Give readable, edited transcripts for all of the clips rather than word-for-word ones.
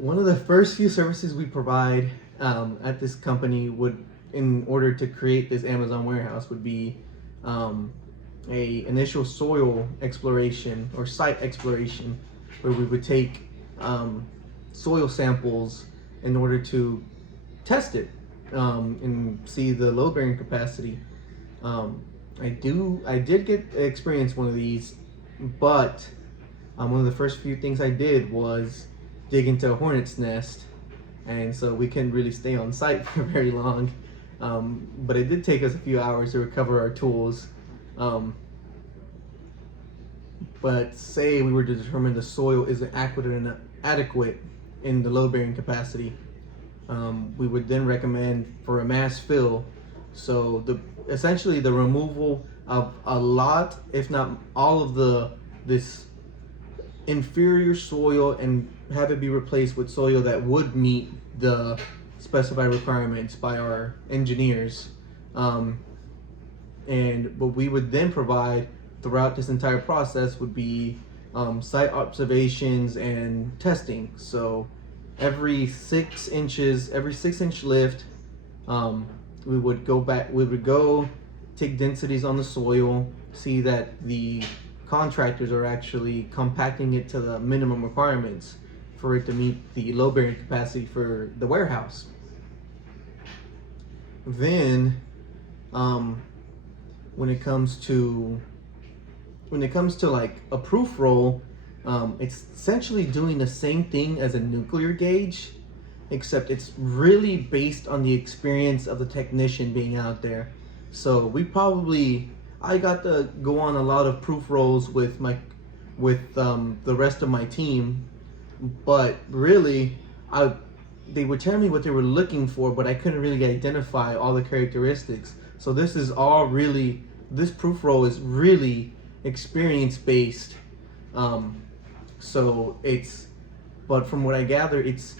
One of the first few services we provide at this company would, in order to create this Amazon warehouse, would be um, a initial soil exploration or site exploration, where we would take soil samples in order to test it and see the load bearing capacity. Um, I did get experience one of these, but one of the first few things I did was dig into a hornet's nest, and so we couldn't really stay on site for very long. But it did take us a few hours to recover our tools. Um, but say we were to determine the soil isn't adequate in the load bearing capacity, we would then recommend for a mass fill. So essentially the removal of a lot, if not all of this inferior soil, and have it be replaced with soil that would meet the specified requirements by our engineers. And what we would then provide throughout this entire process would be site observations and testing. So every 6-inch lift, we would go take densities on the soil, see that the contractors are actually compacting it to the minimum requirements for it to meet the load bearing capacity for the warehouse. Then when it comes to like a proof roll, it's essentially doing the same thing as a nuclear gauge, except it's really based on the experience of the technician being out there. So I got to go on a lot of proof rolls with the rest of my team, but really they would tell me what they were looking for, but I couldn't really identify all the characteristics. So this proof roll is really experience based. But from what I gather, it's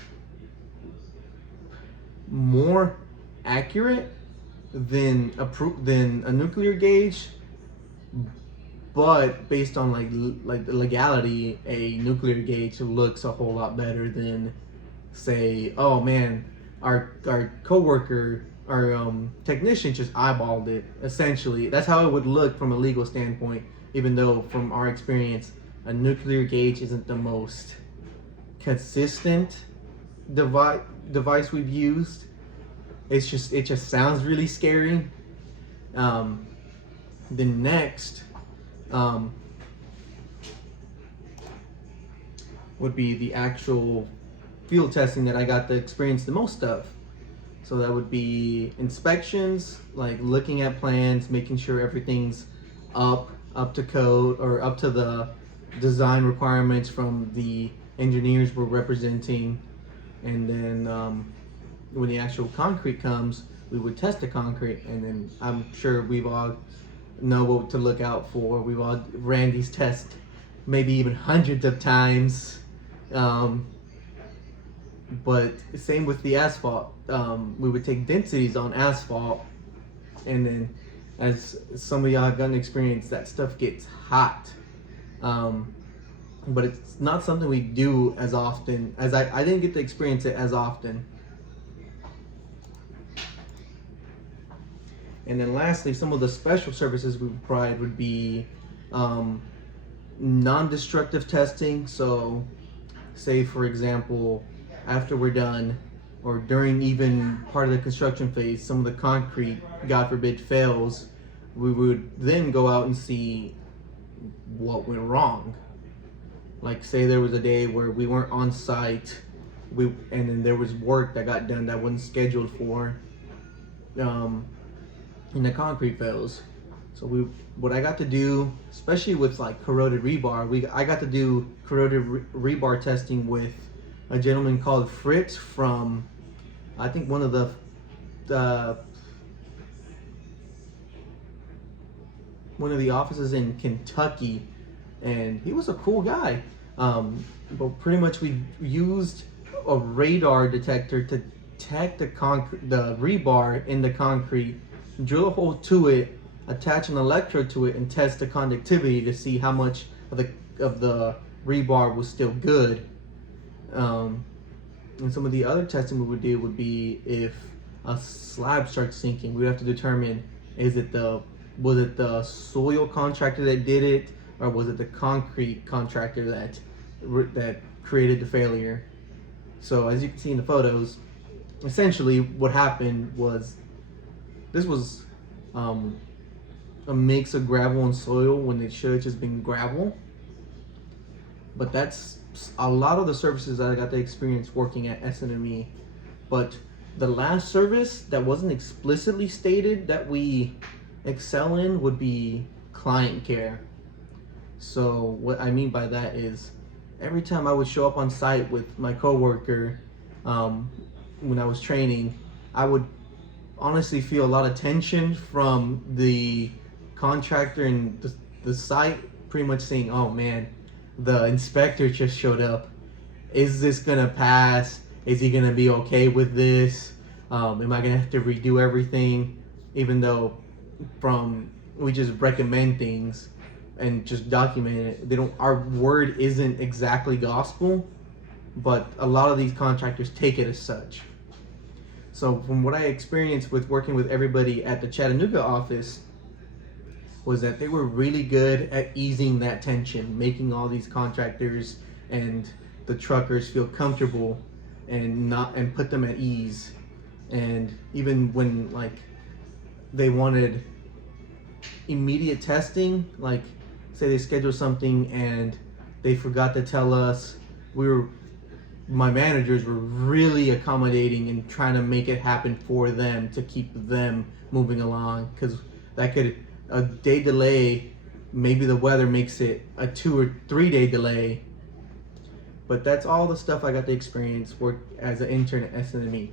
more accurate than a nuclear gauge, but based on like the legality, a nuclear gauge looks a whole lot better than, say, oh man, our coworker, our technician just eyeballed it. Essentially, that's how it would look from a legal standpoint. Even though from our experience, a nuclear gauge isn't the most consistent device we've used. It just sounds really scary. The next would be the actual field testing that I got to experience the most of. So that would be inspections, like looking at plans, making sure everything's up to code or up to the design requirements from the engineers we're representing. And then when the actual concrete comes, we would test the concrete, and then I'm sure we've all know what to look out for. We've all ran these tests maybe even hundreds of times. But same with the asphalt. We would take densities on asphalt, and then as some of y'all have gotten experience, that stuff gets hot. But it's not something we do as often, as I didn't get to experience it as often. And then lastly, some of the special services we provide would be non-destructive testing. So say, for example, after we're done, or during even part of the construction phase, some of the concrete, God forbid, fails, we would then go out and see what went wrong. Like, say there was a day where we weren't on site, and then there was work that got done that wasn't scheduled for, and the concrete fails. So what I got to do, especially with like corroded rebar, I got to do corroded rebar testing with a gentleman called Fritz from, I think, one of the offices in Kentucky, and he was a cool guy. But pretty much we used a radar detector to detect the rebar in the concrete, drill a hole to it, attach an electrode to it, and test the conductivity to see how much of the rebar was still good. And some of the other testing we would do would be if a slab starts sinking, we would have to determine, was it the soil contractor that did it, or was it the concrete contractor that created the failure? So as you can see in the photos, essentially what happened was this was a mix of gravel and soil when it should have just been gravel. But that's a lot of the services that I got to experience working at SNME. But the last service that wasn't explicitly stated that we excel in would be client care. So what I mean by that is every time I would show up on site with my coworker when I was training, I would honestly feel a lot of tension from the contractor and the site pretty much saying, oh man, the inspector just showed up. Is this gonna pass? Is he gonna be okay with this? Am I gonna have to redo everything? Even though we just recommend things and just document it. Our word isn't exactly gospel, but a lot of these contractors take it as such. So from what I experienced with working with everybody at the Chattanooga office was that they were really good at easing that tension, making all these contractors and the truckers feel comfortable and put them at ease. And even when they wanted immediate testing, like say they scheduled something and they forgot to tell us, my managers were really accommodating and trying to make it happen for them to keep them moving along, because a day delay, maybe the weather makes it a 2 or 3 day delay. But that's all the stuff I got to experience work as an intern at SNME.